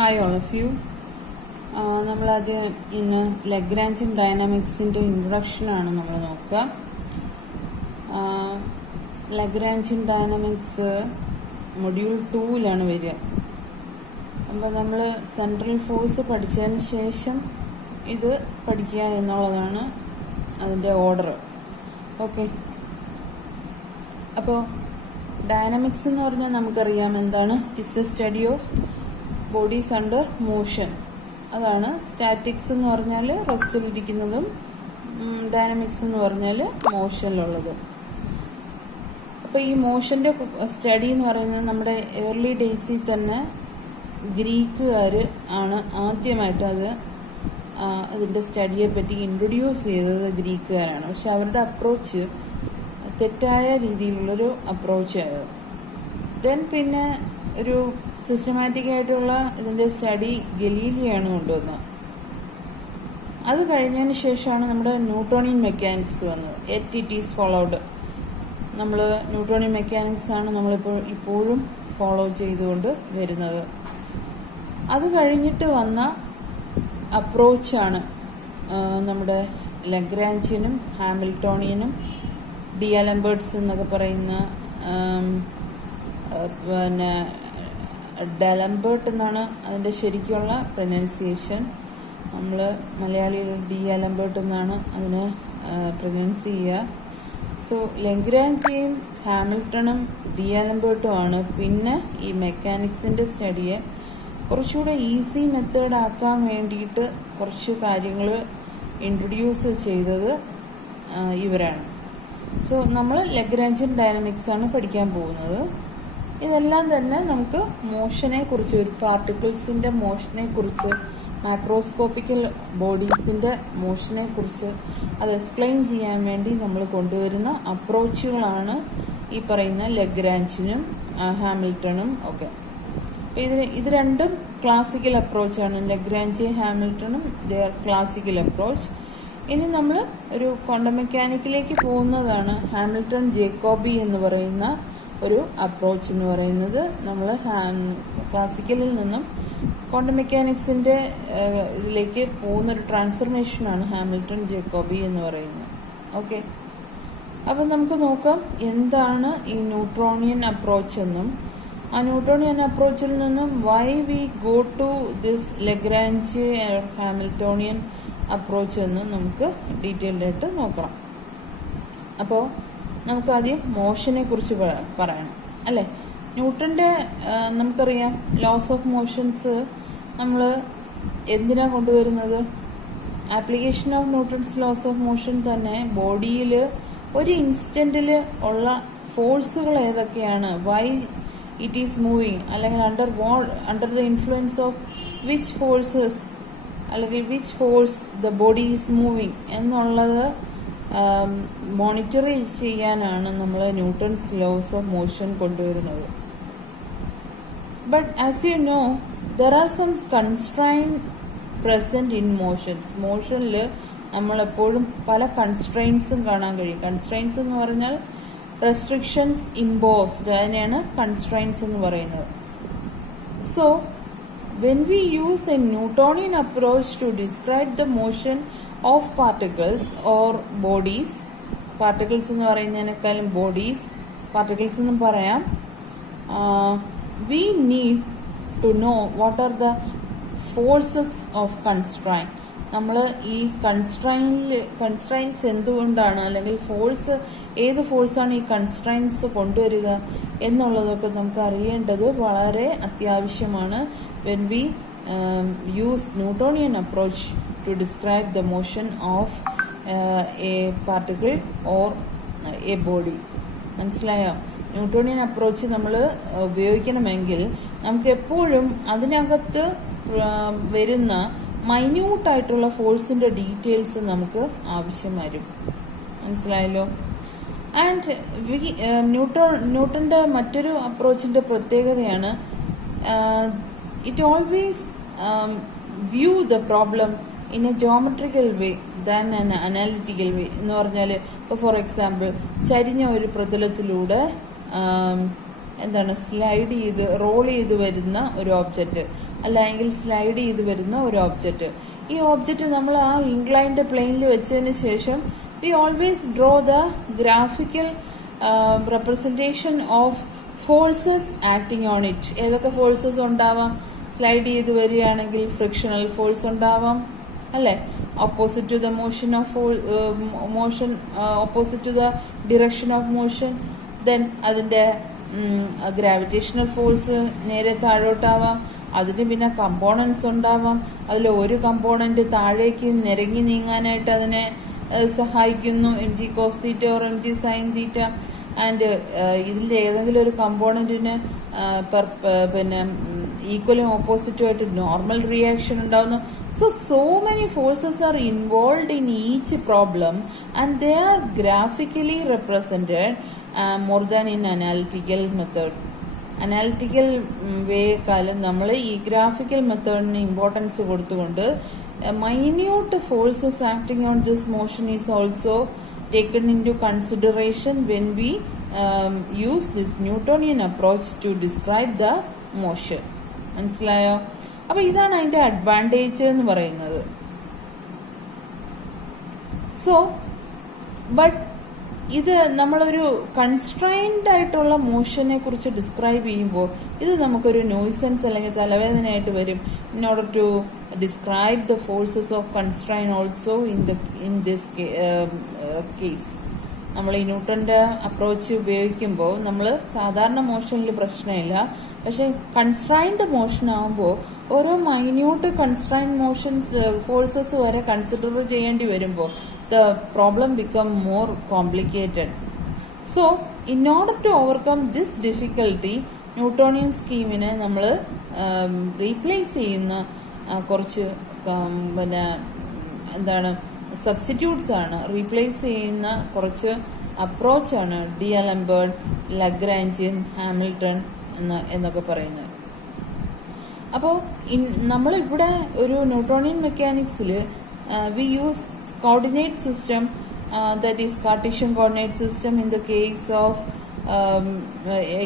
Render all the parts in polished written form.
Hi all of you. നമ്മളാദ്യം ഇന്ന് Lagrangian ഡൈനാമിക്സിൻ്റെ ഇൻട്രൊഡക്ഷനാണ് നമ്മൾ നോക്കുക. ലഗ്രാഞ്ചിയൻ ഡൈനാമിക്സ് മൊഡ്യൂൾ 2 വരിക. അപ്പോൾ നമ്മൾ സെൻട്രൽ ഫോഴ്സ് പഠിച്ചതിന് ശേഷം ഇത് പഠിക്കുക എന്നുള്ളതാണ് അതിൻ്റെ ഓർഡർ. ഓക്കെ, അപ്പോൾ ഡൈനാമിക്സ് എന്ന് പറഞ്ഞാൽ നമുക്കറിയാം എന്താണ്. It's A study of bodies under motion. അതാണ് സ്റ്റാറ്റിക്സ് എന്ന് പറഞ്ഞാൽ റെസ്റ്റിലിരിക്കുന്നതും, ഡൈനാമിക്സ് എന്ന് പറഞ്ഞാൽ മോഷനിലുള്ളതും. അപ്പോൾ ഈ മോഷൻ്റെ സ്റ്റഡി എന്ന് പറയുന്നത് നമ്മുടെ ഏർലി ഡേയ്സിൽ തന്നെ ഗ്രീക്കുകാർ ആണ് ആദ്യമായിട്ട് അതിൻ്റെ സ്റ്റഡിയെ പറ്റി ഇൻട്രൊഡ്യൂസ് ചെയ്തത് ഗ്രീക്കുകാരാണ്. പക്ഷെ അവരുടെ അപ്രോച്ച് തെറ്റായ രീതിയിലുള്ളൊരു അപ്രോച്ചായത്. ദെൻ പിന്നെ ഒരു സിസ്റ്റമാറ്റിക് ആയിട്ടുള്ള ഇതിൻ്റെ സ്റ്റഡി ഗലീലിയാണ് കൊണ്ടുവന്നത്. അത് കഴിഞ്ഞതിന് ശേഷമാണ് നമ്മുടെ ന്യൂട്ടോണിയൻ മെക്കാനിക്സ് വന്നത്. It is followed. നമ്മൾ ന്യൂട്ടോണിയൻ മെക്കാനിക്സ് ആണ് ഇപ്പോഴും ഫോളോ ചെയ്തുകൊണ്ട് വരുന്നത്. അത് കഴിഞ്ഞിട്ട് വന്ന അപ്രോച്ചാണ് നമ്മുടെ ലഗ്രാഞ്ചിയനും ഹാമിൽട്ടോണിയനും ഡി-അലംബർട്ട്സ് എന്നൊക്കെ പറയുന്ന, പിന്നെ ഡലംബർട്ട് എന്നാണ് അതിൻ്റെ ശരിക്കുള്ള പ്രൊനൗൺസിയേഷൻ. നമ്മൾ മലയാളിയിൽ ഡി-അലംബർട്ട് എന്നാണ് അതിനെ പ്രൊനൗൺസ് ചെയ്യുക. സോ ലഗ്രാഞ്ചിയും ഹാമിൽട്ടണും ഡി-അലംബർട്ടും ആണ് പിന്നെ ഈ മെക്കാനിക്സിൻ്റെ സ്റ്റഡിയെ കുറച്ചുകൂടെ ഈസി മെത്തേഡ് ആക്കാൻ വേണ്ടിയിട്ട് കുറച്ച് കാര്യങ്ങൾ ഇൻട്രൊഡ്യൂസ് ചെയ്തത് ഇവരാണ്. സോ നമ്മൾ ലഗ്രാഞ്ചിയൻ ഡൈനാമിക്സ് ആണ് പഠിക്കാൻ പോകുന്നത്. ഇതെല്ലാം തന്നെ നമുക്ക് മോഷനെ കുറിച്ച്, ഒരു പാർട്ടിക്കിൾസിൻ്റെ മോഷനെ കുറിച്ച്, മാക്രോസ്കോപ്പിക്കൽ ബോഡീസിൻ്റെ മോഷനെ കുറിച്ച് അത് എക്സ്പ്ലെയിൻ ചെയ്യാൻ വേണ്ടി നമ്മൾ കൊണ്ടുവരുന്ന അപ്രോച്ചുകളാണ് ഈ പറയുന്ന ലഗ്രാഞ്ചിനും ഹാമിൽട്ടണും ഒക്കെ. ഇത് രണ്ടും ക്ലാസിക്കൽ അപ്രോച്ചാണ്. ലഗ്രാഞ്ചിയും ഹാമിൽട്ടണും ദെയർ ക്ലാസിക്കൽ അപ്രോച്ച്. ഇനി നമ്മൾ ഒരു ക്വാണ്ടം മെക്കാനിക്കിലേക്ക് പോകുന്നതാണ് ഹാമിൽട്ടൺ ജേക്കോബി എന്ന് പറയുന്ന ഒരു അപ്രോച്ച് എന്ന് പറയുന്നത്. നമ്മൾ ക്ലാസിക്കലിൽ നിന്നും ക്വാണ്ടം മെക്കാനിക്സിൻ്റെ ഇതിലേക്ക് പോകുന്നൊരു ട്രാൻസ്ഫർമേഷനാണ് ഹാമിൽട്ടൺ ജേക്കോബി എന്ന് പറയുന്നത്. ഓക്കെ, അപ്പം നമുക്ക് നോക്കാം എന്താണ് ഈ ന്യൂട്ടോണിയൻ അപ്രോച്ച് എന്നും ആ ന്യൂട്ടോണിയൻ അപ്രോച്ചിൽ നിന്നും why we go to this Lagrange Hamiltonian approach എന്ന് നമുക്ക് ഡീറ്റെയിൽഡ് ആയിട്ട് നോക്കണം. അപ്പോൾ നമുക്കാദ്യം മോഷനെ കുറിച്ച് പറയണം, അല്ലേ? ന്യൂട്ടൻ്റെ നമുക്കറിയാം ലോസ് ഓഫ് മോഷൻസ് നമ്മൾ എന്തിനാണ് കൊണ്ടുവരുന്നത്? Application of Newton's laws of motion തന്നെ ബോഡിയിൽ ഒരു ഇൻസ്റ്റൻറ്റിൽ ഉള്ള ഫോഴ്സുകൾ ഏതൊക്കെയാണ്, വൈ ഇറ്റ് ഈസ് മൂവിങ്, അല്ലെങ്കിൽ under the influence of which forces അല്ലെങ്കിൽ which force the body is moving എന്നുള്ളത് മോണിറ്റർ ചെയ്യാനാണ് നമ്മൾ ന്യൂട്ടൺസ് ലോസ് ഓഫ് മോഷൻ കൊണ്ടുവരുന്നത്. But as you know there are some constrain present in motions. മോഷനിൽ നമ്മളെപ്പോഴും പല കൺസ്ട്രെയിൻസും കാണാൻ കഴിയും. കൺസ്ട്രെയിൻസ് എന്ന് പറഞ്ഞാൽ റെസ്ട്രിക്ഷൻസ് ഇമ്പോസ്ഡ്, അതിനെയാണ് കൺസ്ട്രെയിൻസ് എന്ന് പറയുന്നത്. So when we use a Newtonian approach to describe the motion of particles or bodies, particles എന്ന് പറയുന്നതിനേക്കാളും bodies, particles എന്നും പറയാം, we need to know what are the forces of constraint. നമ്മൾ ഈ constraints എന്തുകൊണ്ടാണ്, അല്ലെങ്കിൽ ഫോഴ്സ് ഏത് ഫോഴ്സാണ് ഈ കൺസ്ട്രെയിൻസ് കൊണ്ടുവരിക എന്നുള്ളതൊക്കെ നമുക്ക് അറിയേണ്ടത് വളരെ അത്യാവശ്യമാണ് when we use Newtonian approach to describe the motion of a particle or a body. മനസ്സിലായോ? ന്യൂട്ടോണിയൻ അപ്രോച്ച് നമ്മൾ ഉപയോഗിക്കണമെങ്കിൽ നമുക്ക് എപ്പോഴും അതിനകത്ത് വരുന്ന മൈന്യൂട്ടായിട്ടുള്ള ഫോഴ്സിൻ്റെ ഡീറ്റെയിൽസ് നമുക്ക് ആവശ്യം വരും. മനസ്സിലായല്ലോ? ആൻഡ് ന്യൂട്ടൻ്റെ മറ്റൊരു അപ്രോച്ചിൻ്റെ പ്രത്യേകതയാണ് it always view the problem in a geometrical way than an analytical way. എന്ന് പറഞ്ഞാൽ ഇപ്പോൾ ഫോർ എക്സാമ്പിൾ ചരിഞ്ഞ ഒരു പ്രതലത്തിലൂടെ എന്താണ് സ്ലൈഡ് ചെയ്ത് റോൾ ചെയ്ത് വരുന്ന ഒരു ഓബ്ജക്റ്റ്, അല്ലെങ്കിൽ സ്ലൈഡ് ചെയ്ത് വരുന്ന ഒരു ഓബ്ജക്റ്റ്. ഈ ഓബ്ജക്റ്റ് നമ്മൾ ആ ഇൻക്ലൈൻഡ് പ്ലെയിനിൽ വെച്ചതിന് ശേഷം we always draw the graphical representation of forces acting on it. ഏതൊക്കെ ഫോഴ്സസ് ഉണ്ടാവാം? സ്ലൈഡ് ചെയ്ത് വരികയാണെങ്കിൽ ഫ്രിക്ഷണൽ ഫോഴ്സ് ഉണ്ടാവാം, അല്ലേ? Opposite to the motion of motion, opposite to the direction of motion. Then അതിൻ്റെ ഗ്രാവിറ്റേഷണൽ ഫോഴ്സ് നേരെ താഴോട്ടാവാം. അതിന് പിന്നെ കമ്പോണൻസ് ഉണ്ടാവാം. അതിൽ ഒരു കമ്പോണൻറ്റ് താഴേക്ക് നിരങ്ങി നീങ്ങാനായിട്ട് അതിനെ സഹായിക്കുന്നു, M G cos theta or M G sine theta. And ഇതിൻ്റെ ഏതെങ്കിലും ഒരു കമ്പോണൻറ്റിന് പിന്നെ ഈക്വലും ഓപ്പോസിറ്റും ആയിട്ട് നോർമൽ റിയാക്ഷൻ ഉണ്ടാകുന്നു. So many forces are involve in each problem and they are graphically represented more than in analytical method. Analytical വേക്കാളും നമ്മൾ ഈ ഗ്രാഫിക്കൽ മെത്തേഡിന് ഇമ്പോർട്ടൻസ് കൊടുത്തുകൊണ്ട് minute forces acting on this motion is also taken into consideration when we use this Newtonian approach to describe the motion. മനസ്സിലായോ? അപ്പോൾ ഇതാണ് അതിൻ്റെ advantage എന്ന് പറയുന്നത്. സോ ബട്ട് ഇത് നമ്മളൊരു കൺസ്ട്രൈൻഡ് ആയിട്ടുള്ള മോഷനെ കുറിച്ച് ഡിസ്ക്രൈബ് ചെയ്യുമ്പോൾ ഇത് നമുക്കൊരു നോയ്സൻസ് അല്ലെങ്കിൽ തലവേദനയായിട്ട് വരും. In order to describe the forces of constrain also in this case നമ്മൾ ഈ ന്യൂട്ടൻ്റെ അപ്രോച്ച് ഉപയോഗിക്കുമ്പോൾ നമ്മൾ സാധാരണ മോഷനിൽ പ്രശ്നമില്ല. പക്ഷെ കൺസ്ട്രൈൻഡ് മോഷൻ ആകുമ്പോൾ ഓരോ മൈന്യൂട്ട് കൺസ്ട്രൈൻഡ് മോഷൻസ് ഫോഴ്സസ് വരെ കൺസിഡർ ചെയ്യേണ്ടി വരുമ്പോൾ the problem become more complicated. So in order to overcome this difficulty, Newtonian സ്കീമിനെ നമ്മൾ റീപ്ലേസ് ചെയ്യുന്ന കുറച്ച് പിന്നെ എന്താണ് സബ്സ്റ്റിറ്റ്യൂട്ട്സ് ആണ്, റീപ്ലേസ് ചെയ്യുന്ന കുറച്ച് അപ്രോച്ചാണ് ഡി-അലംബേർട്ട്, ലഗ്രാഞ്ചിയൻ, ഹാമിൽട്ടൺ എന്നൊക്കെ പറയുന്നത്. അപ്പോൾ നമ്മളിവിടെ ഒരു ന്യൂട്ടോണിയൻ മെക്കാനിക്സിൽ we use coordinate system, that is Cartesian coordinate system in the case of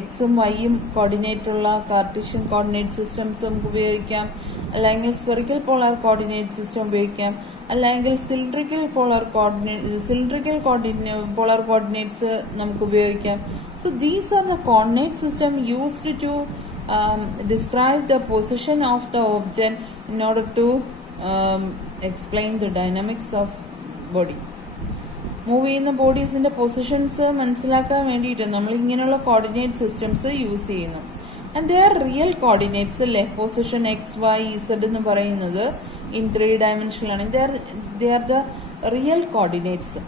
x ഉം y ഉം കോർഡിനേറ്റ് ഉള്ള കാർട്ടീഷ്യൻ കോർഡിനേറ്റ് സിസ്റ്റംസ് നമുക്ക് ഉപയോഗിക്കാം, അല്ലെങ്കിൽ സ്ഫെറിക്കൽ പോളാർ കോർഡിനേറ്റ് സിസ്റ്റം ഉപയോഗിക്കാം, അല്ലെങ്കിൽ സിലിണ്ടറിക്കൽ പോളാർ കോർഡിനേറ്റ്സ് നമുക്ക് ഉപയോഗിക്കാം. So these are the coordinate system used to describe the position of the object in order to explain the dynamics of body. Move ചെയ്യുന്ന ബോഡീസിൻ്റെ positions മനസ്സിലാക്കാൻ വേണ്ടിയിട്ട് നമ്മൾ ഇങ്ങനെയുള്ള കോർഡിനേറ്റ് സിസ്റ്റംസ് യൂസ് ചെയ്യുന്നു. And they are real coordinates അല്ലേ. Position X Y Z എന്ന് പറയുന്നത് ഇൻ 3 ഡയമെൻഷനിലാണ്. They are the real coordinates.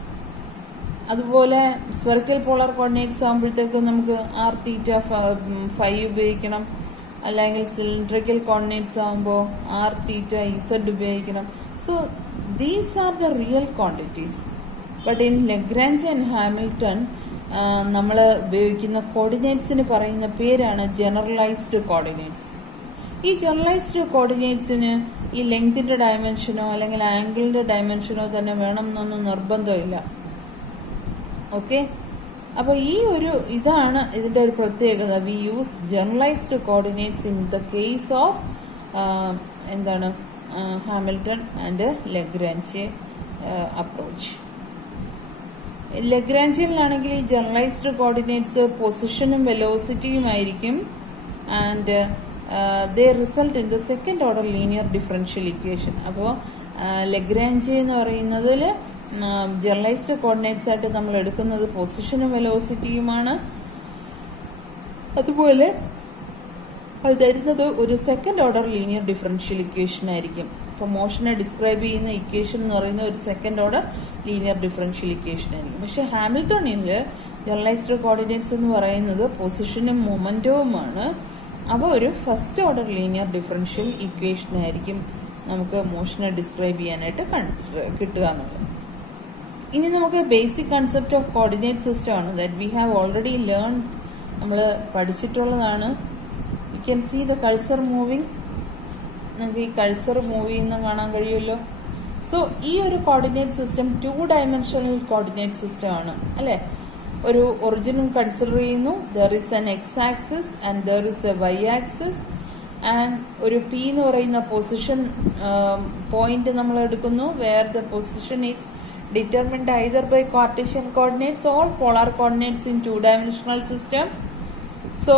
അതുപോലെ സ്ഫെറിക്കൽ പോളാർ കോർഡിനേറ്റ്സ് ആകുമ്പോഴത്തേക്കും നമുക്ക് ആർ തീറ്റ ഫൈ ഉപയോഗിക്കണം, അല്ലെങ്കിൽ സിലിണ്ടറിക്കൽ കോർഡിനേറ്റ്സ് ആകുമ്പോൾ ആർ തീറ്റ ഇസഡ് ഉപയോഗിക്കണം. So these are the real quantities. But in Lagrange and Hamilton നമ്മൾ ഉപയോഗിക്കുന്ന കോർഡിനേറ്റ്സിന് പറയുന്ന പേരാണ് ജനറലൈസ്ഡ് കോർഡിനേറ്റ്സ്. ഈ ജനറലൈസ്ഡ് കോർഡിനേറ്റ്സിന് ഈ ലെങ്തിൻ്റെ ഡയമെൻഷനോ അല്ലെങ്കിൽ ആംഗിളിൻ്റെ ഡയമെൻഷനോ തന്നെ വേണം എന്നൊന്നും നിർബന്ധമില്ല. ഓക്കെ, അപ്പോൾ ഇതാണ് ഇതിൻ്റെ ഒരു പ്രത്യേകത. We use generalized coordinates in the case of എന്താണ് ഹാമിൽട്ടൺ ആൻഡ് ലഗ്രാഞ്ച് അപ്രോച്ച്. ലഗ്രാഞ്ചിയനിലാണെങ്കിൽ ഈ ജനറലൈസ്ഡ് കോർഡിനേറ്റ്സ് പൊസിഷനും വെലോസിറ്റിയും ആയിരിക്കും. And they result in the second order linear differential equation. അപ്പോൾ ലഗ്രാഞ്ച് എന്ന് പറയുന്നതിൽ ജനറലൈസ്ഡ് കോർഡിനേറ്റ്സ് ആയിട്ട് നമ്മൾ എടുക്കുന്നത് പൊസിഷനും വെലോസിറ്റിയുമാണ്. അതുപോലെ അത് തരുന്നത് ഒരു second order linear differential equation ആയിരിക്കും. അപ്പോൾ മോഷനെ ഡിസ്ക്രൈബ് ചെയ്യുന്ന ഇക്വേഷൻ എന്ന് പറയുന്ന ഒരു second order linear differential equation ആയിരിക്കും. പക്ഷെ ഹാമിൽട്ടണിൽ ജനറലൈസ്ഡ് കോർഡിനേറ്റ്സ് എന്ന് പറയുന്നത് പൊസിഷനും മൊമെൻറ്റവുമാണ്. അപ്പോൾ ഒരു first order linear differential equation ആയിരിക്കും നമുക്ക് മോഷനെ ഡിസ്ക്രൈബ് ചെയ്യാനായിട്ട് കിട്ടുക എന്നുള്ളത്. ഇനി നമുക്ക് basic concept of coordinate system ആണ്. That we have already learn, നമ്മൾ പഠിച്ചിട്ടുള്ളതാണ്. You can see the cursor moving. നിങ്ങൾക്ക് ഈ കഴ്സർ മൂവ് ചെയ്യുന്ന കാണാൻ കഴിയുമല്ലോ. സോ ഈ ഒരു coordinate system 2 dimensional coordinate system ആണ് അല്ലേ. ഒരു ഒറിജിനും കൺസിഡർ ചെയ്യുന്നു. There is an X axis and there is a Y axis ആൻഡ് ഒരു പി എന്ന് പറയുന്ന പൊസിഷൻ പോയിന്റ് നമ്മൾ എടുക്കുന്നു, where the position is determined either by Cartesian coordinates or polar coordinates in two-dimensional system. So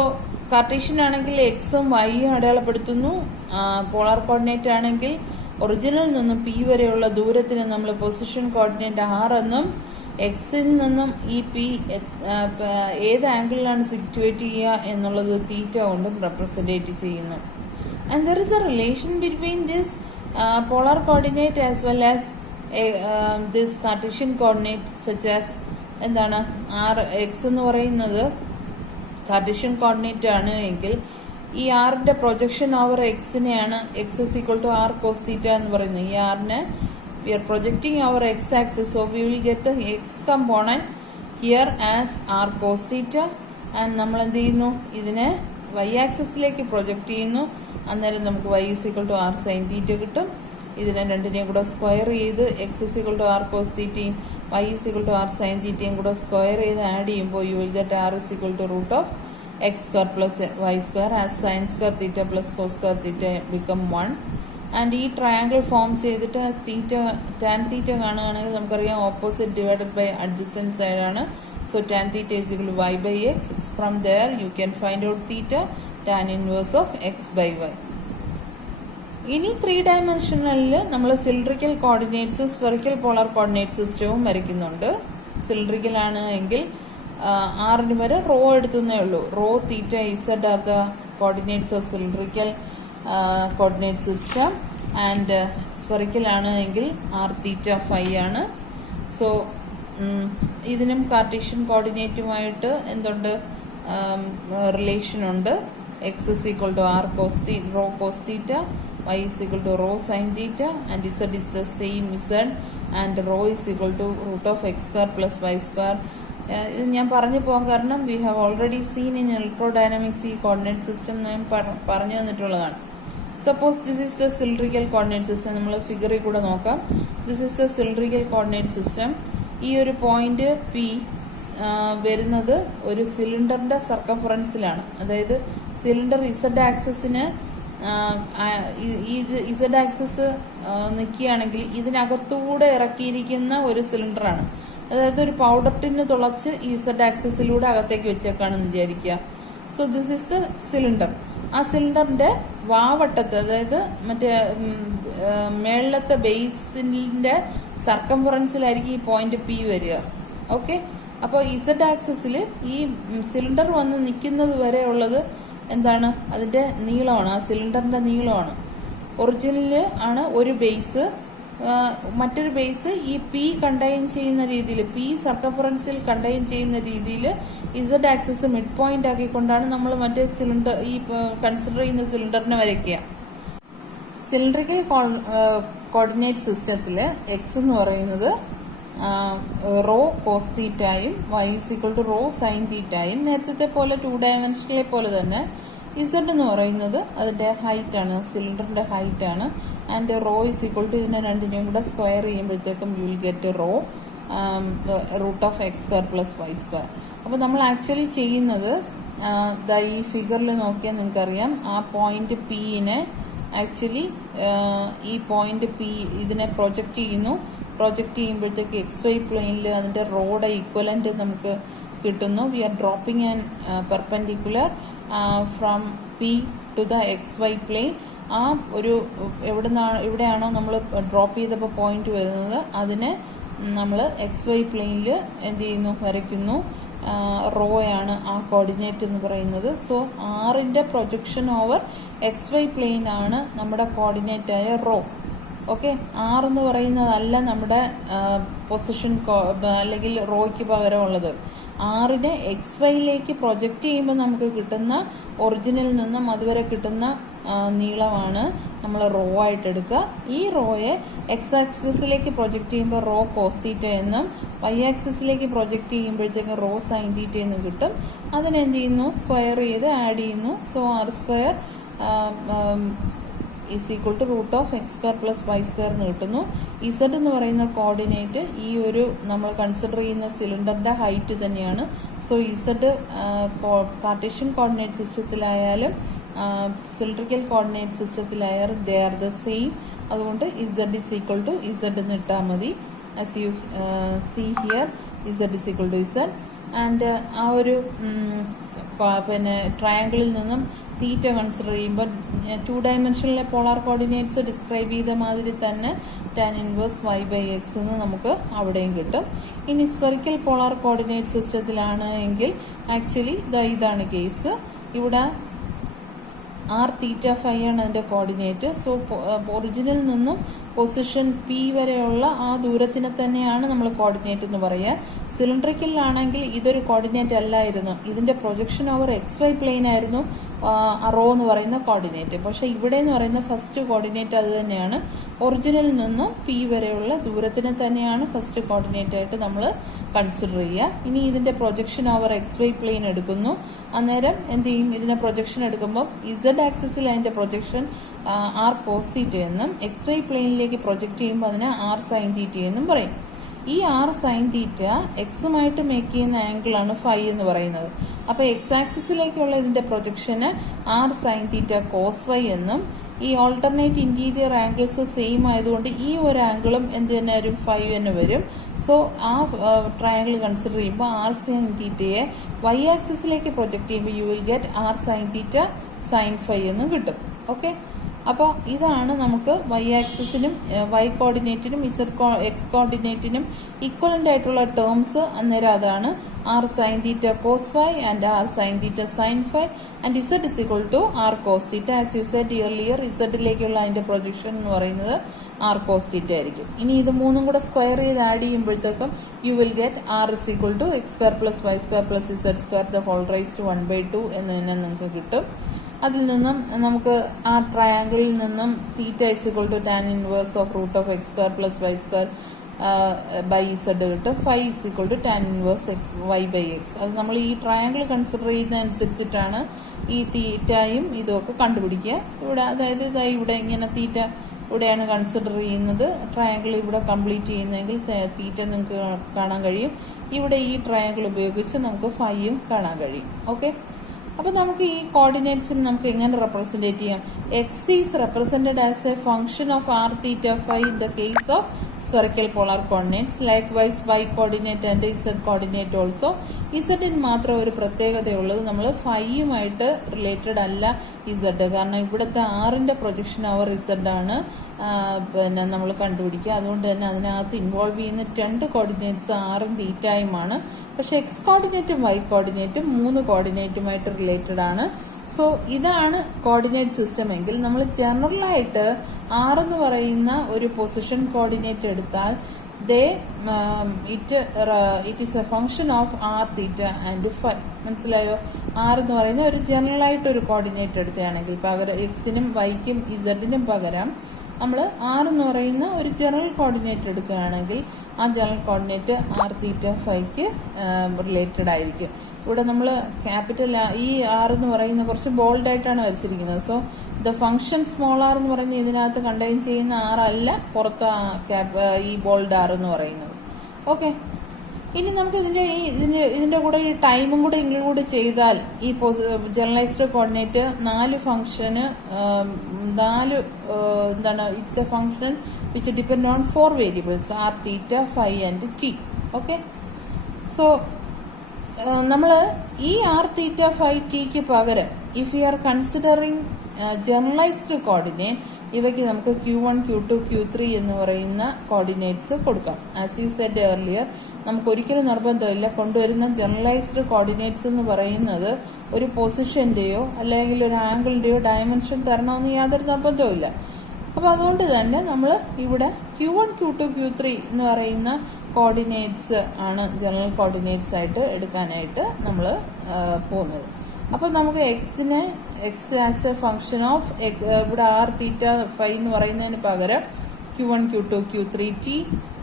Cartesian ആണെങ്കിൽ എക്സും വൈയും അടയാളപ്പെടുത്തുന്നു, polar coordinate ആണെങ്കിൽ ഒറിജിനിൽ നിന്നും പി വരെയുള്ള ദൂരത്തിന് നമ്മൾ പൊസിഷൻ കോർഡിനേറ്റ് ആർ എന്നും എക്സിൽ നിന്നും ഈ പി ഏത് ആംഗിളിലാണ് സിറ്റുവേറ്റ് ചെയ്യുക എന്നുള്ളത് തീറ്റ കൊണ്ടും റെപ്രസെൻറ്റേറ്റ് ചെയ്യുന്നു. And there is a relation between this polar coordinate as well as this Cartesian coordinate such as എന്താണ് ആർ എക്സ് എന്ന് പറയുന്നത് കാർട്ടീഷ്യൻ കോർഡിനേറ്റ് ആണ് എങ്കിൽ ഈ ആറിന്റെ പ്രൊജക്ഷൻ ഓവർ എക്സിനെയാണ് X is equal to R cos theta എന്ന് പറയുന്നത്. ഈ ആറിനെ we are projecting over X axis, so we will get the X component here as R cos theta and നമ്മൾ എന്ത് ചെയ്യുന്നു, ഇതിനെ വൈ ആക്സിസിലേക്ക് പ്രൊജക്ട് ചെയ്യുന്നു. അന്നേരം നമുക്ക് Y is equal to R sine theta കിട്ടും. ഇതിനെ രണ്ടിനെയും കൂടെ സ്ക്വയർ ചെയ്ത് X is equal to R cos തീറ്റയും Y is equal to R sine തീറ്റയും കൂടെ സ്ക്വയർ ചെയ്ത് ആഡ് ചെയ്യുമ്പോൾ you will get R is equal to root of X square plus Y square as sine square theta plus cos square theta become 1. And ഈ triangle form ചെയ്തിട്ട് theta tan theta കാണുകയാണെങ്കിൽ നമുക്കറിയാം opposite divided by adjacent side ആണ്. So tan theta is equal to Y by X. From there you can find out theta tan inverse of X by Y. ഇനി 3 ഡയമെൻഷനിൽ നമ്മൾ cylindrical coordinates spherical polar coordinate സിസ്റ്റവും വരയ്ക്കുന്നുണ്ട്. Cylindrical ആണ് എങ്കിൽ ആറിന് വരെ റോ എടുത്തുന്നേ ഉള്ളൂ. Rho theta Z are the coordinates of cylindrical coordinate system and spherical ആണ് എങ്കിൽ ആർ തീറ്റ ഫൈ ആണ്. സോ ഇതിനും കാർട്ടീഷ്യൻ കോർഡിനേറ്റുമായിട്ട് എന്തുണ്ട്, റിലേഷൻ ഉണ്ട്. X is equal to R cos rho cos theta, y is equal to rho sin theta and z is the same z and rho is equal to root of x square plus y square. ഇത് ഞാൻ പറഞ്ഞു പോകാൻ കാരണം we have already seen in electrodynamics ഈ coordinate system ഞാൻ പറഞ്ഞു തന്നിട്ടുള്ളതാണ്. Suppose this is the cylindrical coordinate system. നമ്മൾ ഫിഗറിൽ കൂടെ നോക്കാം. This is the cylindrical coordinate system. ഈ ഒരു പോയിന്റ് പി വരുന്നത് ഒരു സിലിണ്ടറിന്റെ സർക്കംഫറൻസിലാണ്. അതായത് സിലിണ്ടർ ഇസഡ് ആക്സിസിന് ഇത് ഇസഡ് ആക്സിസ് നിൽക്കുകയാണെങ്കിൽ ഇതിനകത്തൂടെ ഇറക്കിയിരിക്കുന്ന ഒരു സിലിണ്ടറാണ്. അതായത് ഒരു പൗഡർ ടിന്ന് തുളച്ച് ഇസഡ് ആക്സിസിലൂടെ അകത്തേക്ക് വെച്ചേക്കാണെന്ന് വിചാരിക്കുക. So this is the cylinder. ആ സിലിണ്ടറിന്റെ വാവട്ടത്ത്, അതായത് മറ്റേ മേളത്തെ ബേസിന്റെ സർക്കംഫറൻസിലായിരിക്കും ഈ പോയിന്റ് പി വരിക. ഓക്കെ, അപ്പോൾ ഇസഡ് ആക്സിസിൽ ഈ സിലിണ്ടർ വന്ന് നിൽക്കുന്നത് വരെ ഉള്ളത് എന്താണ്, അതിന്റെ നീളമാണ്, ആ സിലിണ്ടറിന്റെ നീളമാണ്. ഒറിജിനില് ആണ് ഒരു ബേസ്, മറ്റൊരു ബേസ് ഈ പി കണ്ടെയ്ൻ ചെയ്യുന്ന രീതിയിൽ, പി സർക്കംഫറൻസിൽ കണ്ടെയ്ൻ ചെയ്യുന്ന രീതിയിൽ ഇസഡ് ആക്സിസ് മിഡ് പോയിന്റ് ആക്കിക്കൊണ്ടാണ് നമ്മൾ മറ്റേ സിലിണ്ടർ ഈ കൺസിഡർ ചെയ്യുന്ന സിലിണ്ടറിനെ വരയ്ക്കുക. സിലിണ്ടറിക്കൽ കോർഡിനേറ്റ് സിസ്റ്റത്തിൽ എക്സ് എന്ന് പറയുന്നത് റോ കോസ് തീറ്റായും Y is equal to rho sine തീറ്റായും, നേരത്തെ പോലെ 2 ഡയമെൻഷനിലെ പോലെ തന്നെ ഇസഡ് എന്ന് പറയുന്നത് അതിന്റെ ഹൈറ്റ് ആണ്, സിലിണ്ടറിന്റെ ഹൈറ്റ് ആണ്. And rho is equal to ഇതിനെ രണ്ടിനെയും കൂടെ സ്ക്വയർ ചെയ്യുമ്പോഴത്തേക്കും you will get rho root of X square plus Y square. അപ്പോൾ നമ്മൾ ആക്ച്വലി ചെയ്യുന്നത് ഈ ഫിഗറിൽ നോക്കിയാൽ നിങ്ങൾക്കറിയാം, ആ പോയിന്റ് പിനെ ആക്ച്വലി ഈ പോയിന്റ് പി ഇതിനെ പ്രൊജക്റ്റ് ചെയ്യുന്നു. പ്രൊജക്റ്റ് ചെയ്യുമ്പോഴത്തേക്ക് എക്സ് വൈ പ്ലെയിനിൽ അതിൻ്റെ റോഡ് ഈക്വലൻ്റ് നമുക്ക് കിട്ടുന്നു. We are dropping an perpendicular from P to the X Y plane. ആ ഒരു എവിടെയാണോ നമ്മൾ ഡ്രോപ്പ് ചെയ്തപ്പോൾ പോയിന്റ് വരുന്നത് അതിനെ നമ്മൾ എക്സ് വൈ പ്ലെയിനിൽ എന്ത് ചെയ്യുന്നു, വരയ്ക്കുന്നു. റോയാണ് ആ കോർഡിനേറ്റ് എന്ന് പറയുന്നത്. സോ ആറിൻ്റെ projection over X Y plane ആണ് നമ്മുടെ കോർഡിനേറ്റായ റോ. ഓക്കെ, ആർ എന്ന് പറയുന്നതല്ല നമ്മുടെ പൊസിഷൻ അല്ലെങ്കിൽ റോയ്ക്ക് പകരമുള്ളത്. ആറിനെ എക്സ് വൈയിലേക്ക് പ്രൊജക്റ്റ് ചെയ്യുമ്പോൾ നമുക്ക് കിട്ടുന്ന ഒറിജിനിൽ നിന്നും അതുവരെ കിട്ടുന്ന നീളമാണ് നമ്മൾ റോ ആയിട്ട് എടുക്കുക. ഈ റോയെ എക്സ് ആക്സിസിലേക്ക് പ്രൊജക്റ്റ് ചെയ്യുമ്പോൾ റോ കോസ് തീറ്റ എന്നും വൈ ആക്സിസിലേക്ക് പ്രൊജക്റ്റ് ചെയ്യുമ്പോഴത്തേക്കും റോ സൈൻ തീറ്റ എന്നും കിട്ടും. അതിനെന്ത് ചെയ്യുന്നു, സ്ക്വയർ ചെയ്ത് ആഡ് ചെയ്യുന്നു. So R square is equal to root of X square plus Y square എന്ന് കിട്ടുന്നു. ഇസഡ് എന്ന് പറയുന്ന കോർഡിനേറ്റ് ഈ ഒരു നമ്മൾ കൺസിഡർ ചെയ്യുന്ന സിലിണ്ടറിൻ്റെ ഹൈറ്റ് തന്നെയാണ്. സോ ഇസഡ് കാർട്ടീഷ്യൻ കോർഡിനേറ്റ് സിസ്റ്റത്തിലായാലും സിലിണ്ടറിക്കൽ കോർഡിനേറ്റ് സിസ്റ്റത്തിലായാലും ദേ ആർ ദ സെയിം. അതുകൊണ്ട് Z is equal to Z എന്ന് ഇട്ടാൽ മതി. As you see here Z is equal to Z. And ആ ഒരു പിന്നെ ട്രയാങ്കിളിൽ നിന്നും തീറ്റ കൺസിഡർ ചെയ്യുമ്പോൾ 2 ഡയമെൻഷനിലെ പോളാർ കോർഡിനേറ്റ്സ് ഡിസ്ക്രൈബ് ചെയ്ത മാതിരി തന്നെ tan inverse Y by X എന്ന് നമുക്ക് അവിടെയും കിട്ടും. ഇനി സ്ഫെറിക്കൽ പോളാർ കോർഡിനേറ്റ് സിസ്റ്റത്തിലാണ് എങ്കിൽ ആക്ച്വലി ഇതാണ് കേസ്. ഇവിടെ ആർ തീറ്റ ഫൈ ആണ് അതിൻ്റെ കോർഡിനേറ്റ്. സോ ഒറിജിനിൽ നിന്നും പൊസിഷൻ പി വരെയുള്ള ആ ദൂരത്തിനെ തന്നെയാണ് നമ്മൾ കോർഡിനേറ്റ് എന്ന് പറയുക. സിലിണ്ടറിക്കലിലാണെങ്കിൽ ഇതൊരു കോർഡിനേറ്റ് അല്ലായിരുന്നു, ഇതിൻ്റെ projection over X Y plane ആയിരുന്നു റോ എന്ന് പറയുന്ന കോർഡിനേറ്റ്. പക്ഷേ ഇവിടെ എന്ന് പറയുന്ന ഫസ്റ്റ് കോർഡിനേറ്റ് അത് തന്നെയാണ്. ഒറിജിനിൽ നിന്നും പി വരെയുള്ള ദൂരത്തിനെ തന്നെയാണ് ഫസ്റ്റ് കോർഡിനേറ്റ് ആയിട്ട് നമ്മൾ കൺസിഡർ ചെയ്യുക. ഇനി ഇതിൻ്റെ projection over X Y plane എടുക്കുന്നു. അന്നേരം എന്ത് ചെയ്യും? ഇതിനെ പ്രൊജക്ഷൻ എടുക്കുമ്പോൾ ഇസഡ് ആക്സിസിൽ അതിൻ്റെ പ്രൊജക്ഷൻ ആർ കോസ് തീറ്റ എന്നും എക്സ് വൈ പ്ലെയിനിലേക്ക് പ്രൊജക്റ്റ് ചെയ്യുമ്പോൾ അതിനെ ആർ സൈൻ തീറ്റ എന്നും പറയും. ഈ ആർ സൈൻ തീറ്റ എക്സുമായിട്ട് മേക്ക് ചെയ്യുന്ന ആംഗിളാണ് ഫൈ എന്ന് പറയുന്നത്. അപ്പോൾ എക്സ് ആക്സിസിലേക്കുള്ള ഇതിൻ്റെ പ്രൊജക്ഷന് R sine theta cos Y എന്നും, ഈ ഓൾട്ടർനേറ്റ് ഇൻറ്റീരിയർ ആംഗിൾസ് സെയിം ആയതുകൊണ്ട് ഈ ഒരു ആംഗിളും എന്ത് തന്നെ വരും? ഫൈ തന്നെ വരും. സോ ആ ട്രയാങ്കിൾ കൺസിഡർ ചെയ്യുമ്പോൾ ആർ സൈൻ തീറ്റയെ വൈ ആക്സിസിലേക്ക് പ്രൊജക്റ്റ് ചെയ്യുമ്പോൾ you will get R sine theta sine phi എന്നും കിട്ടും. ഓക്കെ, അപ്പോൾ ഇതാണ് നമുക്ക് വൈ ആക്സിസിനും വൈ കോർഡിനേറ്റിനും എക്സ് കോർഡിനേറ്റിനും ഈക്വലൻ്റ് ആയിട്ടുള്ള ടേംസ്. അന്നേരം അതാണ് R sine theta cos phi and R sine theta sine phi and Z is equal to R cos theta. As you said earlier ഇസഡിലേക്കുള്ള അതിൻ്റെ പ്രൊജക്ഷൻ എന്ന് പറയുന്നത് ആർ കോസ് തീറ്റ ആയിരിക്കും. ഇനി ഇത് മൂന്നും കൂടെ സ്ക്വയർ ചെയ്ത് ആഡ് ചെയ്യുമ്പോഴത്തേക്കും you will get R is equal to X square plus Y square plus Z square the whole raise to 1/2 എന്ന് തന്നെ നിങ്ങൾക്ക് കിട്ടും. അതിൽ നിന്നും നമുക്ക് ആ ട്രയാങ്കിളിൽ നിന്നും theta is equal to tan inverse of root of X square plus Y square by z കിട്ടും. Phi is equal to tan inverse x y by x. അത് നമ്മൾ ഈ ട്രയാങ്കിൾ കൺസിഡർ ചെയ്യുന്നതനുസരിച്ചിട്ടാണ് ഈ തീറ്റയും ഇതുമൊക്കെ കണ്ടുപിടിക്കുക. ഇവിടെ അതായത് ഇവിടെ ഇങ്ങനെ തീറ്റ ഇവിടെയാണ് കൺസിഡർ ചെയ്യുന്നത്. ട്രയാങ്കിൾ ഇവിടെ കംപ്ലീറ്റ് ചെയ്യുന്നതെങ്കിൽ തീറ്റ നിങ്ങൾക്ക് കാണാൻ കഴിയും. ഇവിടെ ഈ ട്രയാങ്കിൾ ഉപയോഗിച്ച് നമുക്ക് ഫൈയും കാണാൻ കഴിയും. ഓക്കെ, അപ്പോൾ നമുക്ക് ഈ കോർഡിനേറ്റ്സിൽ നമുക്ക് എങ്ങനെ റെപ്രസെൻറ്റേറ്റ് ചെയ്യാം? X is represented as a function of R theta phi in the case of spherical polar coordinates. Likewise y coordinate and z coordinate also. ഇസഡിന് മാത്രം ഒരു പ്രത്യേകതയുള്ളത് നമ്മൾ ഫൈയുമായിട്ട് റിലേറ്റഡ് അല്ല ഇസഡ്. കാരണം ഇവിടുത്തെ ആറിൻ്റെ പ്രൊജക്ഷൻ ഓവർ ഇസഡ് ആണ് പിന്നെ നമ്മൾ കണ്ടുപിടിക്കുക. അതുകൊണ്ട് തന്നെ അതിനകത്ത് ഇൻവോൾവ് ചെയ്യുന്ന 2 കോർഡിനേറ്റ്സ് ആറും തീറ്റായുമാണ്. പക്ഷെ എക്സ് കോർഡിനേറ്റും വൈ കോർഡിനേറ്റും 3 കോർഡിനേറ്റുമായിട്ട് റിലേറ്റഡ് ആണ്. സോ ഇതാണ് കോർഡിനേറ്റ് സിസ്റ്റം എങ്കിൽ നമ്മൾ ജനറലായിട്ട് ആർ എന്ന് പറയുന്ന ഒരു പൊസിഷൻ കോർഡിനേറ്റ് എടുത്താൽ it is a function of R theta and phi. മനസ്സിലായോ? ആർ എന്ന് പറയുന്ന ഒരു ജനറലായിട്ട് ഒരു കോർഡിനേറ്റ് എടുക്കുകയാണെങ്കിൽ പകരം എക്സിനും വൈക്കും ഇസഡിനും പകരം നമ്മൾ ആർ എന്ന് പറയുന്ന ഒരു ജനറൽ കോർഡിനേറ്റ് എടുക്കുകയാണെങ്കിൽ ആ ജനറൽ കോർഡിനേറ്റ് ആർ തീറ്റ ഫൈക്ക് റിലേറ്റഡ് ആയിരിക്കും. ഇവിടെ നമ്മൾ ക്യാപിറ്റൽ ഈ ആർ എന്ന് പറയുന്ന കുറച്ച് ബോൾഡായിട്ടാണ് വരച്ചിരിക്കുന്നത്. So the function small r എന്ന് പറഞ്ഞ് ഇതിനകത്ത് കണ്ടെയ്ൻ ചെയ്യുന്ന ആർ അല്ല പുറത്ത് ഈ ബോൾഡ് ആർ എന്ന് പറയുന്നത്. ഓക്കെ, ഇനി നമുക്ക് ഇതിൻ്റെ കൂടെ ഈ ടൈമും കൂടെ ഇൻക്ലൂഡ് ചെയ്താൽ ഈ ജനറലൈസ്ഡ് കോർഡിനേറ്റ് 4 ഫംഗ്ഷന് 4 എന്താണ് it's a function which depend on 4 variables R theta phi and T. Okay, so നമ്മൾ ഈ ആർ തീറ്റ ഫൈ ടിക്ക് പകരം if you are considering generalized coordinate ഇവയ്ക്ക് നമുക്ക് Q1, Q2, Q3 എന്ന് പറയുന്ന കോർഡിനേറ്റ്സ് കൊടുക്കാം. ആസ് യു സെഡ് ഏർലിയർ നമുക്ക് ഒരിക്കലും നിർബന്ധമില്ല കൊണ്ടുവരുന്ന ജനറലൈസ്ഡ് കോർഡിനേറ്റ്സ് എന്ന് പറയുന്നത് ഒരു പൊസിഷൻ്റെയോ അല്ലെങ്കിൽ ഒരു ആംഗിളിൻ്റെയോ ഡയമെൻഷൻ തരണമെന്ന് യാതൊരു നിർബന്ധവുമില്ല. അപ്പോൾ അതുകൊണ്ട് തന്നെ നമ്മൾ ഇവിടെ Q1, Q2, Q3 എന്ന് പറയുന്ന കോർഡിനേറ്റ്സ് ആണ് ജനറൽ കോർഡിനേറ്റ്സ് ആയിട്ട് എടുക്കാനായിട്ട് നമ്മൾ പോകുന്നത്. അപ്പോൾ നമുക്ക് X as a function of ഇവിടെ ആർ തീറ്റ ഫൈ എന്ന് പറയുന്നതിന് പകരം Q1, Q2, Q3, T,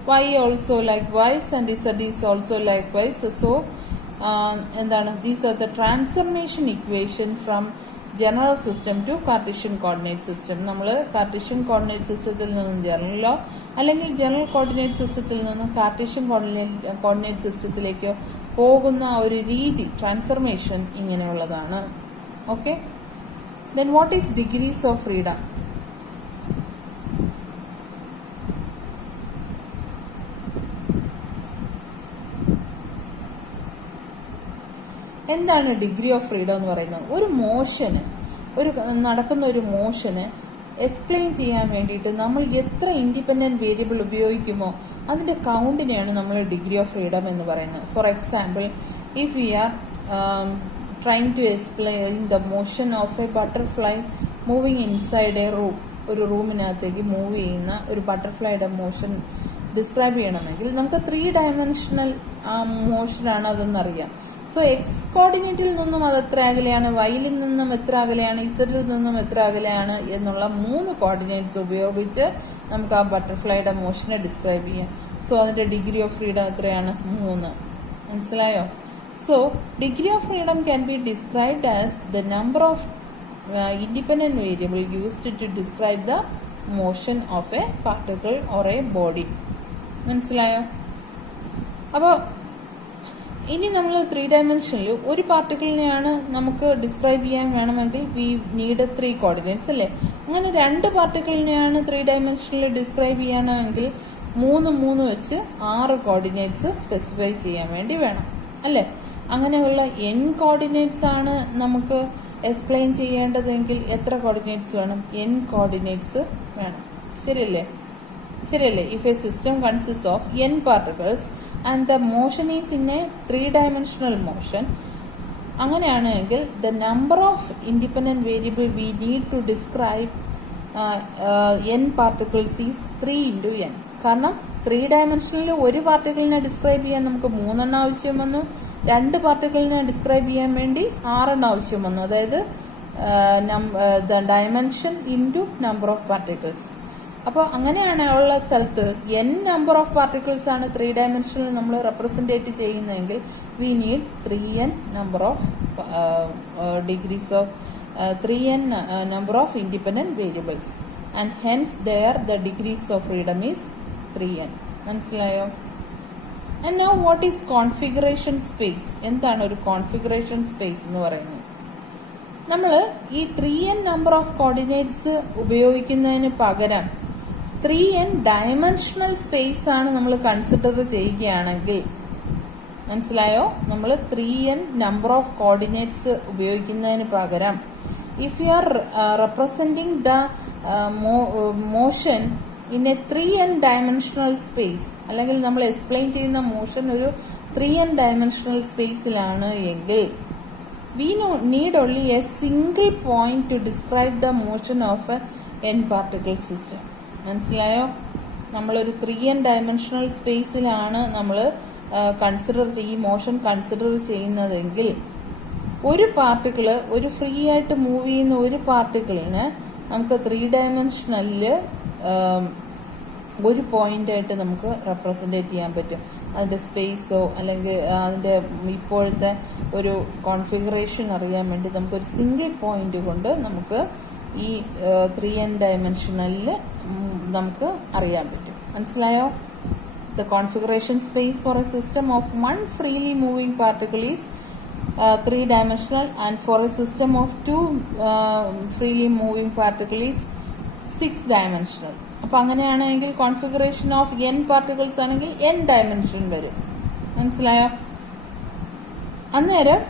y also likewise and z is also likewise. So എന്താണ്, these are the transformation equation from general system to Cartesian coordinate system. നമ്മൾ Cartesian coordinate സിസ്റ്റത്തിൽ നിന്നും ജനറലോ അല്ലെങ്കിൽ general coordinate സിസ്റ്റത്തിൽ നിന്നും കാർട്ടീഷ്യൻ കോർഡിനേറ്റ് സിസ്റ്റത്തിലേക്ക് പോകുന്ന ഒരു രീതി, ട്രാൻസ്ഫർമേഷൻ ഇങ്ങനെയുള്ളതാണ്. Okay, then what is degrees of freedom? എന്താണ് ഡിഗ്രി ഓഫ് ഫ്രീഡം എന്ന് പറയുന്നത്? ഒരു മോഷന്, നടക്കുന്ന ഒരു മോഷന് എക്സ്പ്ലെയിൻ ചെയ്യാൻ വേണ്ടിയിട്ട് നമ്മൾ എത്ര ഇൻഡിപെൻഡന്റ് വേരിയബിൾ ഉപയോഗിക്കുമോ അതിന്റെ കൗണ്ടിനെയാണ് നമ്മൾ ഡിഗ്രി ഓഫ് ഫ്രീഡം എന്ന് പറയുന്നത്. For example, if we are trying to explain the motion of a butterfly moving inside a room, ഒരു റൂമിനകത്തേക്ക് മൂവ് ചെയ്യുന്ന ഒരു ബട്ടർഫ്ലൈയുടെ മോഷൻ ഡിസ്ക്രൈബ് ചെയ്യണമെങ്കിൽ നമുക്ക് 3 ഡയമെൻഷണൽ മോഷനാണ് അതെന്നറിയാം. സോ എക്സ് കോർഡിനേറ്റിൽ നിന്നും അത് എത്ര അകലെയാണ്, വൈയിൽ നിന്നും എത്ര അകലെയാണ്, ഇസഡിൽ നിന്നും എത്ര അകലെയാണ് എന്നുള്ള 3 കോർഡിനേറ്റ്സ് ഉപയോഗിച്ച് നമുക്ക് ആ ബട്ടർഫ്ലൈയുടെ മോഷനെ ഡിസ്ക്രൈബ് ചെയ്യാം. സോ അതിന്റെ ഡിഗ്രി ഓഫ് ഫ്രീഡം എത്രയാണ്? 3. മനസ്സിലായോ? So degree of freedom can be described as the number of independent variable used to describe the motion of a particle or a body. മനസ്സിലായോ? അപ്പോൾ ഇനി നമ്മൾ 3 ഡയമെൻഷനിൽ ഒരു പാർട്ടിക്കിളിനെയാണ് നമുക്ക് ഡിസ്ക്രൈബ് ചെയ്യാൻ വേണമെങ്കിൽ വി നീഡ് 3 കോർഡിനേറ്റ്സ് അല്ലേ. അങ്ങനെ 2 പാർട്ടിക്കിളിനെയാണ് 3 ഡയമെൻഷനിൽ ഡിസ്ക്രൈബ് ചെയ്യാനെങ്കിൽ 3 വെച്ച് 6 കോർഡിനേറ്റ്സ് സ്പെസിഫൈ ചെയ്യാൻ വേണ്ടി വേണം അല്ലേ. അങ്ങനെയുള്ള n കോർഡിനേറ്റ്സ് ആണ് നമുക്ക് എക്സ്പ്ലെയിൻ ചെയ്യേണ്ടതെങ്കിൽ എത്ര കോർഡിനേറ്റ്സ് വേണം? n കോർഡിനേറ്റ്സ് വേണം. ശരിയല്ലേ? If a system consists of n particles and the motion is in a 3-dimensional motion, അങ്ങനെയാണെങ്കിൽ the number of independent variable we need to describe n particles is 3 into n. കാരണം 3 ഡയമെൻഷനിൽ ഒരു പാർട്ടിക്കിളിനെ describe ചെയ്യാൻ നമുക്ക് 3 ആവശ്യം വന്നു, 2 പാർട്ടിക്കിളിനെ describe ചെയ്യാൻ വേണ്ടി 6 ആവശ്യം വന്നു. അതായത് the dimension into number of particles. അപ്പോൾ അങ്ങനെയാണ് ഉള്ള സ്ഥലത്ത് n നമ്പർ ഓഫ് പാർട്ടിക്കിൾസ് ആണ് 3 ഡയമെൻഷനിൽ നമ്മൾ റെപ്രസെൻറ്റേറ്റ് ചെയ്യുന്നതെങ്കിൽ we need 3n number of degrees of 3n number of independent variables and hence there the degrees of freedom is 3n. മനസ്സിലായോ? And now what is configuration space? എന്താണ് ഒരു configuration space എന്ന് പറയുന്നത്? നമ്മൾ ഈ 3n നമ്പർ ഓഫ് കോർഡിനേറ്റ്സ് ഉപയോഗിക്കുന്നതിന് പകരം 3n dimensional space ആണ് നമ്മൾ കൺസിഡർ ചെയ്യുകയാണെങ്കിൽ, മനസ്സിലായോ? നമ്മൾ 3n നമ്പർ ഓഫ് കോർഡിനേറ്റ്സ് ഉപയോഗിക്കുന്നതിന് പകരം if you R representing the motion in A 3n dimensional space, അല്ലെങ്കിൽ നമ്മൾ എക്സ്പ്ലെയിൻ ചെയ്യുന്ന മോഷൻ ഒരു 3n ഡയമെൻഷണൽ സ്പേസിലാണ് എങ്കിൽ we need only a single point to describe the motion of a n particle system. മനസ്സിലായോ? നമ്മളൊരു 3n dimensional സ്പേസിലാണ് നമ്മൾ ഈ motion consider ചെയ്യുന്നതെങ്കിൽ ഒരു പാർട്ടിക്കിള്, ഒരു ഫ്രീ ആയിട്ട് മൂവ് ചെയ്യുന്ന ഒരു പാർട്ടിക്കിളിന് നമുക്ക് 3 ഡയമെൻഷനിൽ ഒരു പോയിന്റായിട്ട് നമുക്ക് റെപ്രസെൻറ്റേറ്റ് ചെയ്യാൻ പറ്റും. അതിൻ്റെ സ്പേസോ അല്ലെങ്കിൽ അതിൻ്റെ ഇപ്പോഴത്തെ ഒരു കോൺഫിഗറേഷൻ അറിയാൻ വേണ്ടി നമുക്കൊരു സിംഗിൾ പോയിന്റ് കൊണ്ട് നമുക്ക് ഈ 3n ഡയമെൻഷനിൽ നമുക്ക് അറിയാൻ പറ്റും. മനസ്സിലായോ? The configuration space four A system of 1 freely moving particle is 3 dimensional and for a system of 2 freely moving particle is 6 dimensional. അപ്പോൾ അങ്ങനെയാണെങ്കിൽ കോൺഫിഗറേഷൻ ഓഫ് n പാർട്ടിക്കിൾസ് ആണെങ്കിൽ n ഡയമെൻഷൻ വരും. മനസ്സിലായോ? അന്നേരം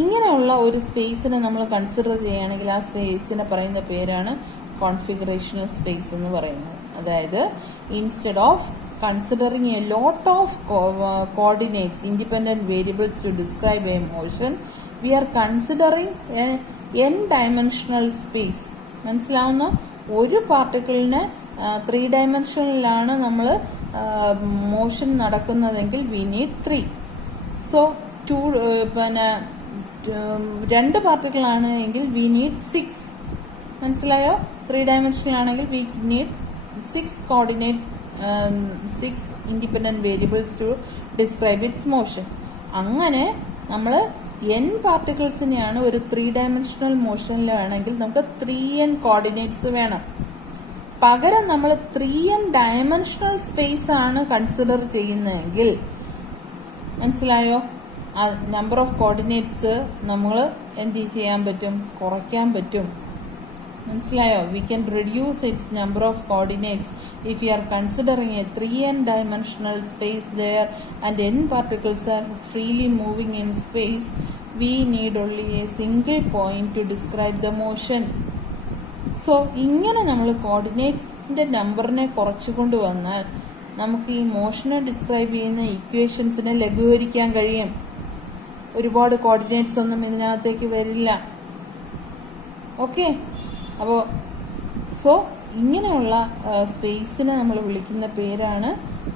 ഇങ്ങനെയുള്ള ഒരു സ്പേസിനെ നമ്മൾ കൺസിഡർ ചെയ്യുകയാണെങ്കിൽ ആ സ്പേസിനെ പറയുന്ന പേരാണ് കോൺഫിഗറേഷണൽ സ്പേസ് എന്ന് പറയുന്നത്. അതായത് instead of considering a lot of coordinates, independent variables to describe a motion, we are considering a n-dimensional space. മനസ്സിലാവുന്ന ഒരു പാർട്ടിക്കിളിന് 3 ഡയമെൻഷനിലാണ് നമ്മൾ മോഷൻ നടക്കുന്നതെങ്കിൽ വി നീഡ് 3. സോ 2 പാർട്ടിക്കിളാണ് എങ്കിൽ വി നീഡ് 6. മനസ്സിലായോ? 3 ഡയമെൻഷനിലാണെങ്കിൽ we need 6 coordinate 6 independent variables to describe its motion. അങ്ങനെ നമ്മൾ n പാർട്ടിക്കിൾസിനെയാണ് ഒരു 3-dimensional മോഷനിലാണെങ്കിൽ നമുക്ക് 3n കോർഡിനേറ്റ്സ് വേണം. പകരം നമ്മൾ 3n ഡയമെൻഷണൽ സ്പേസ് ആണ് കൺസിഡർ ചെയ്യുന്നതെങ്കിൽ മനസ്സിലായോ, നമ്പർ ഓഫ് കോർഡിനേറ്റ്സ് നമ്മൾ എന്ത് ചെയ്യാൻ പറ്റും, കുറയ്ക്കാൻ പറ്റും. മനസ്സിലായോ? We can reduce its number of coordinates if you are considering a 3n dimensional space there and n particles are freely moving in space. We need only a single point to describe the motion. So ഇങ്ങനെ നമ്മൾ കോർഡിനേറ്റ്സിന്റെ നമ്പറിനെ കുറച്ചുകൊണ്ട് വന്നാൽ നമുക്ക് ഈ മോഷനെ describe ചെയ്യുന്ന ഇക്വേഷൻസിനെ ലഘൂകരിക്കാൻ കഴിയും. ഒരുപാട് കോർഡിനേറ്റ്സ് ഒന്നും ഇതിനകത്തേക്ക് വരില്ല. ഓക്കെ, അപ്പോൾ ഇങ്ങനെയുള്ള സ്പേസിനെ നമ്മൾ വിളിക്കുന്ന പേരാണ്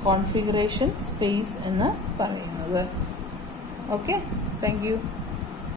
കോൺഫിഗറേഷൻ സ്പേസ് എന്ന് പറയുന്നത്. Okay, thank you.